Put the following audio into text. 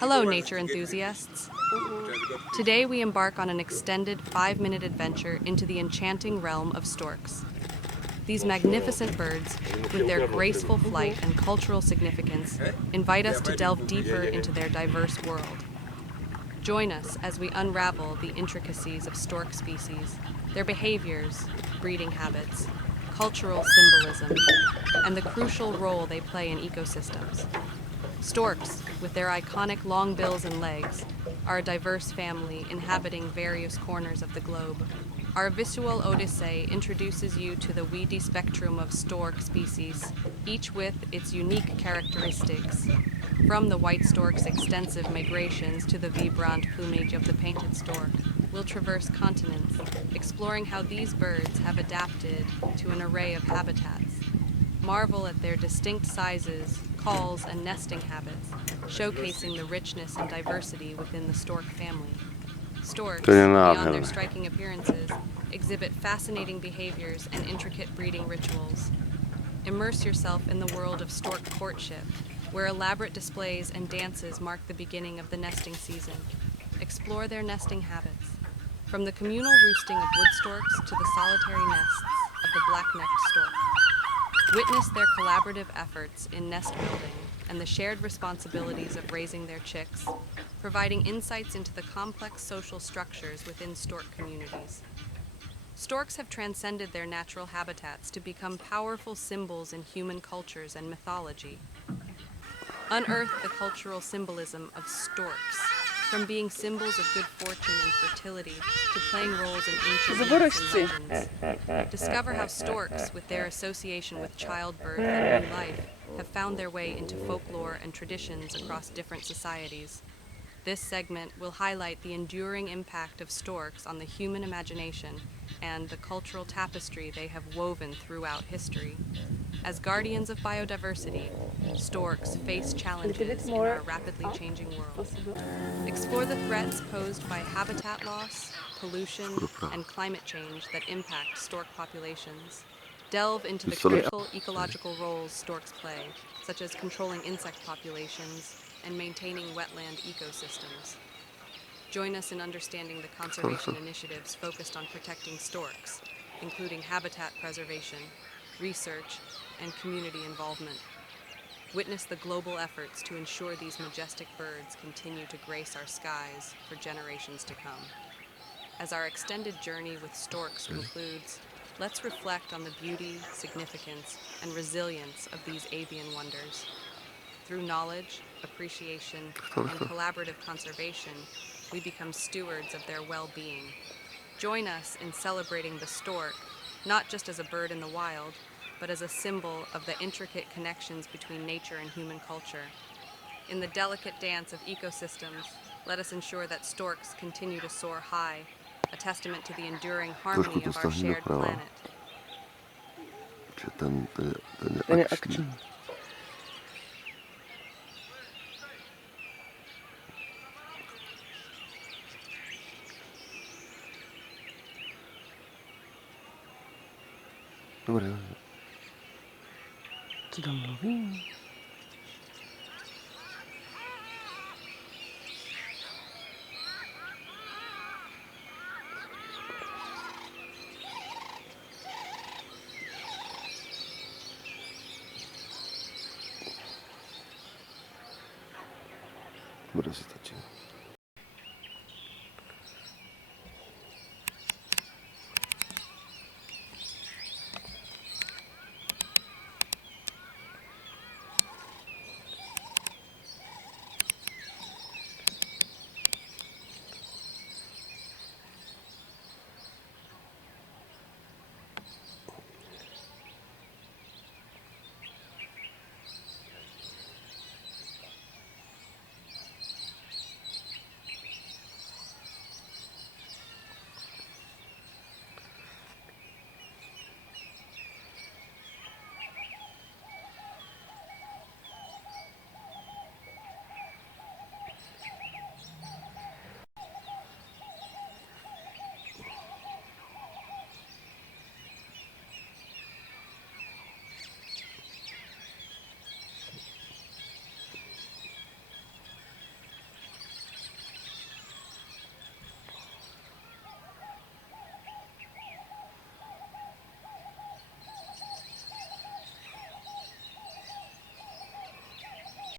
Hello, nature enthusiasts. Today we embark on an extended 5-minute adventure into the enchanting realm of storks. These magnificent birds, with their graceful flight and cultural significance, invite us to delve deeper into their diverse world. Join us as we unravel the intricacies of stork species, their behaviors, breeding habits, cultural symbolism, and the crucial role they play in ecosystems. Storks, with their iconic long bills and legs, are a diverse family inhabiting various corners of the globe. Our visual odyssey introduces you to the weedy spectrum of stork species, each with its unique characteristics. From the white stork's extensive migrations to the vibrant plumage of the painted stork, we'll traverse continents, exploring how these birds have adapted to an array of habitats. Marvel at their distinct sizes, calls, and nesting habits, showcasing the richness and diversity within the stork family. Storks, beyond their striking appearances, exhibit fascinating behaviors and intricate breeding rituals. Immerse yourself in the world of stork courtship, where elaborate displays and dances mark the beginning of the nesting season. Explore their nesting habits, from the communal roosting of wood storks to the solitary nests of the black-necked stork. Witness their collaborative efforts in nest building and the shared responsibilities of raising their chicks, providing insights into the complex social structures within stork communities. Storks have transcended their natural habitats to become powerful symbols in human cultures and mythology. Unearth the cultural symbolism of storks, from being symbols of good fortune and fertility to playing roles in ancient myths and legends. Discover how storks, with their association with childbirth and new life, have found their way into folklore and traditions across different societies. This segment will highlight the enduring impact of storks on the human imagination and the cultural tapestry they have woven throughout history. As guardians of biodiversity, storks face challenges in our rapidly changing world. Explore the threats posed by habitat loss, pollution, and climate change that impact stork populations. Delve into the critical ecological roles storks play, such as controlling insect populations and maintaining wetland ecosystems. Join us in understanding the conservation initiatives focused on protecting storks, including habitat preservation, research, and community involvement. Witness the global efforts to ensure these majestic birds continue to grace our skies for generations to come. As our extended journey with storks concludes, let's reflect on the beauty, significance, and resilience of these avian wonders. Through knowledge, appreciation, and collaborative conservation, we become stewards of their well-being. Join us in celebrating the stork, not just as a bird in the wild, but as a symbol of the intricate connections between nature and human culture. In the delicate dance of ecosystems, let us ensure that storks continue to soar high, a testament to the enduring harmony of our shared planet. Ten akční. Dobré. Co tam mluví? Bude si stačí.